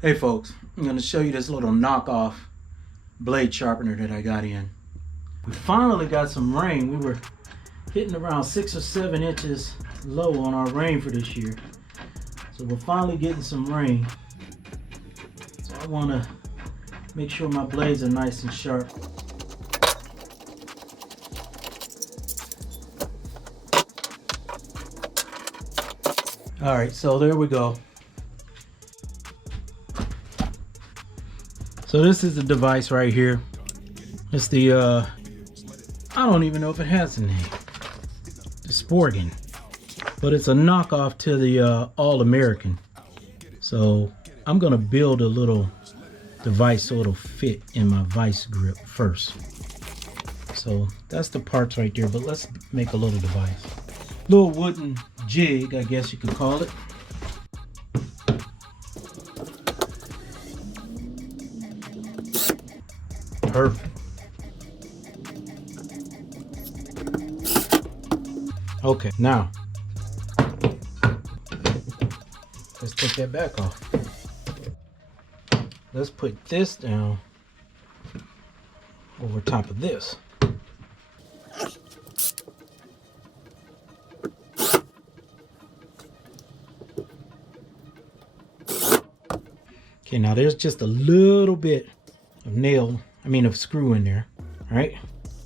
Hey folks, I'm going to show you this little knockoff blade sharpener that I got in. We finally got some rain. We were hitting around 6 or 7 inches low on our rain for this year. So we're finally getting some rain. So I want to make sure my blades are nice and sharp. Alright, so there we go. So this is the device right here. It's the, I don't even know if it has a name. The Sporgan. But it's a knockoff to the All-American. So I'm gonna build a little device so it'll fit in my vice grip first. So that's the parts right there, but let's make a little device. Little wooden jig, I guess you could call it. Perfect. Okay, now let's take that back off. Let's put this down over top of this. Okay, now there's just a little bit of of screw in there, all right?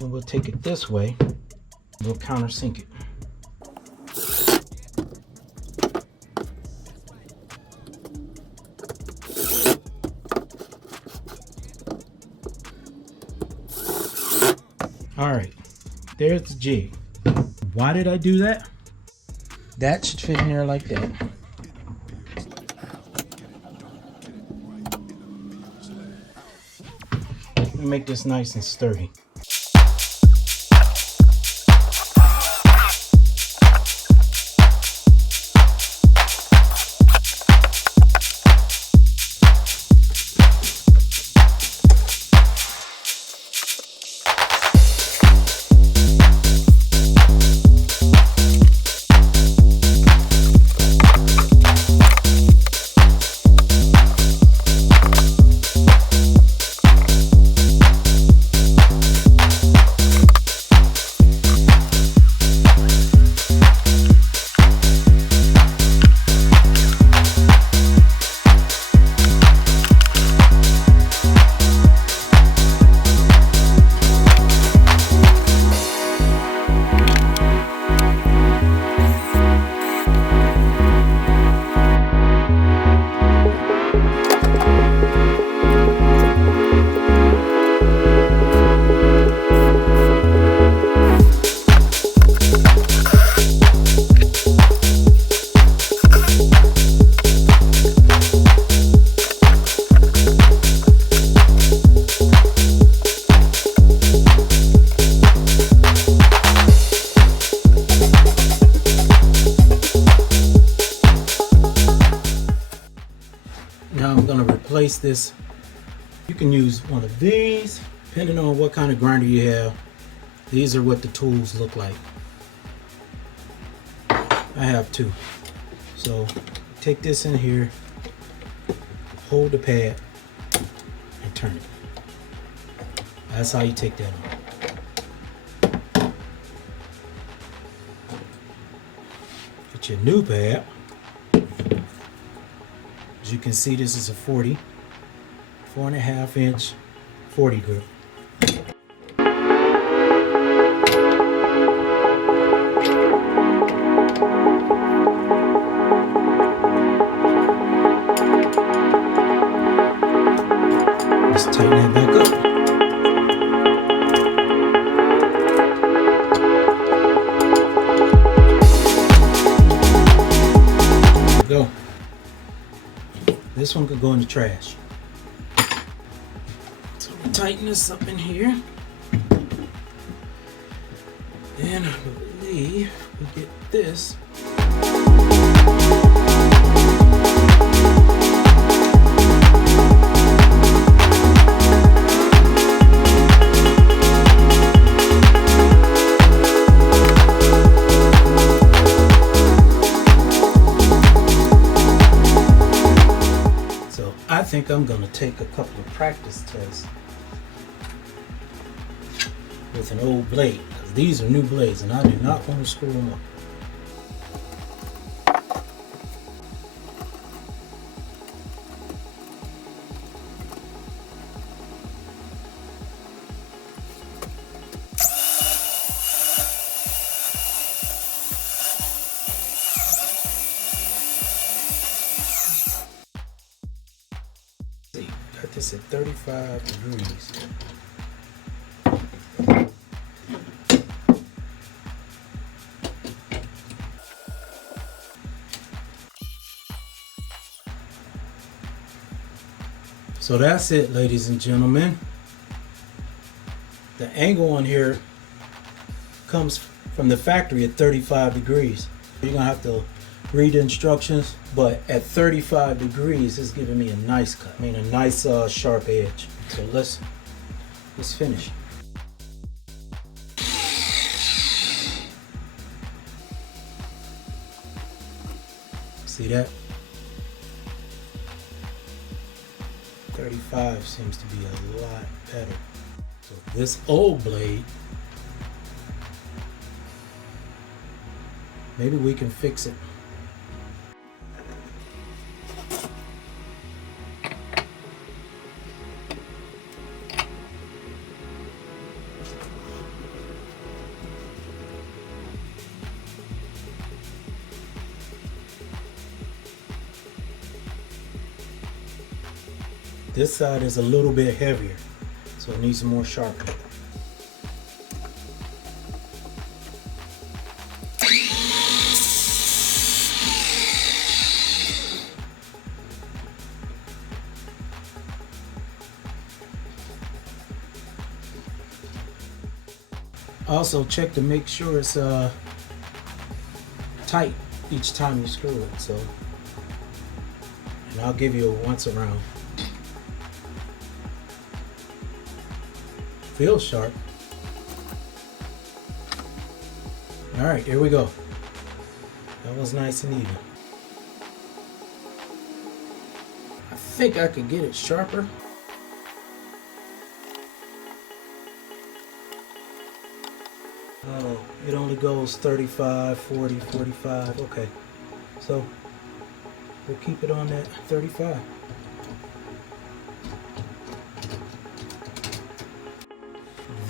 And we'll take it this way, we'll countersink it. All right, there's the jig. Why did I do that? That should fit in there like that. Make this nice and sturdy. Now I'm going to replace this. You can use one of these, depending on what kind of grinder you have. These are what the tools look like. I have two. So take this in here, hold the pad, and turn it. That's how you take that off. Get your new pad. As you can see, this is a 4.5 inch 40 grip. Let's tighten that back up. There we go. This one could go in the trash. So we tighten this up in here. And I believe we get this. So So I think I'm gonna take a couple of practice tests with an old blade, because these are new blades and I do not want to screw them up. See, got this at 35 degrees. So that's it, ladies and gentlemen. The angle on here comes from the factory at 35 degrees. You're gonna have to read the instructions, but at 35 degrees, it's giving me a nice cut. I mean, a nice sharp edge. So let's finish. See that? 35 seems to be a lot better. So this old blade, maybe we can fix it. This side is a little bit heavier, so it needs some more sharpening. Also check to make sure it's tight each time you screw it. So, and I'll give you a once around. Feels sharp. All right, here we go. That was nice and even. I think I could get it sharper. Oh, it only goes 35, 40, 45. Okay, so we'll keep it on that 35.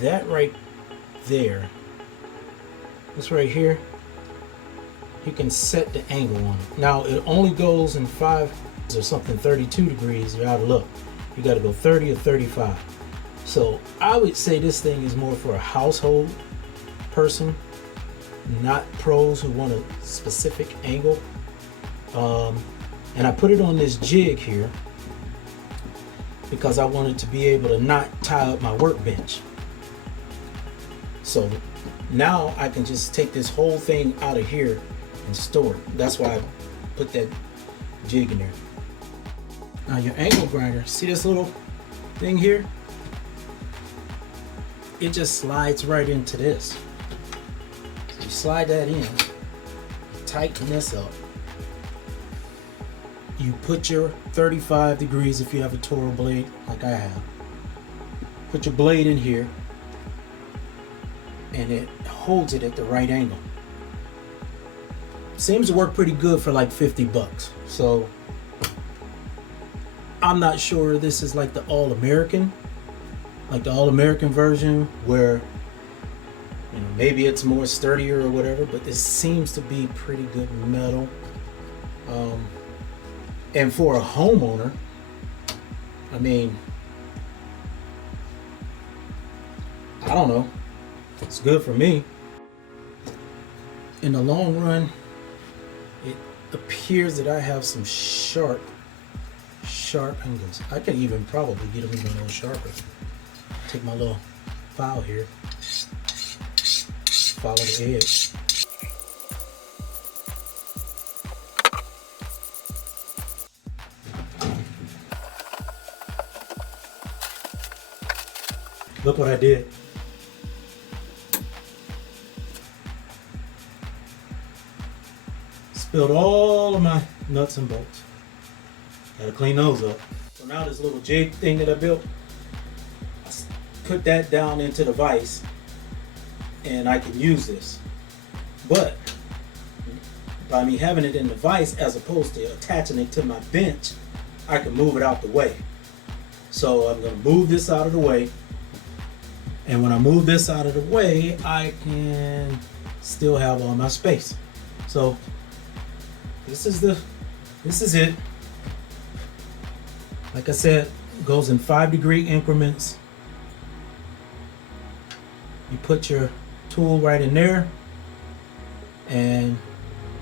That right there, this right here, you can set the angle on it. Now it only goes in 5 or something, 32 degrees, you're out of luck. You got to go 30 or 35. So I would say this thing is more for a household person, not pros who want a specific angle. And I put it on this jig here because I wanted to be able to not tie up my workbench. So now I can just take this whole thing out of here and store it. That's why I put that jig in there. Now your angle grinder, see this little thing here? It just slides right into this. So you slide that in, tighten this up. You put your 35 degrees if you have a Toro blade like I have. Put your blade in here, and it holds it at the right angle. Seems to work pretty good for like 50 bucks. So I'm not sure this is like the all-American, like the all-American version where, you know, maybe it's more sturdier or whatever, but this seems to be pretty good metal. And for a homeowner, I mean, I don't know, it's good for me. In the long run, it appears that I have some sharp angles. I could even probably get them even a little sharper. Take my little file here, follow the edge. Look what I did. Spilled all of my nuts and bolts. Gotta clean those up. So now this little jig thing that I built, I put that down into the vise and I can use this. But by me having it in the vise as opposed to attaching it to my bench, I can move it out the way. So I'm gonna move this out of the way. And when I move this out of the way, I can still have all my space. So this is it. Like I said, it goes in 5-degree increments. You put your tool right in there and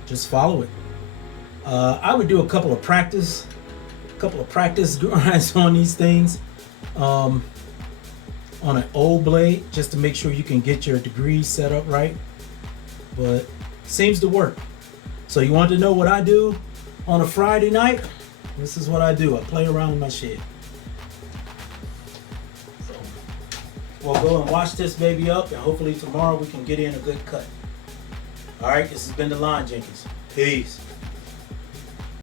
just follow it. I would do a couple of practice grinds on these things on an old blade, just to make sure you can get your degrees set up right, but seems to work. So you want to know what I do on a Friday night? This is what I do. I play around in my shed. So we'll go and wash this baby up, and hopefully tomorrow we can get in a good cut. All right, this has been the Lawn Jenkins. Peace.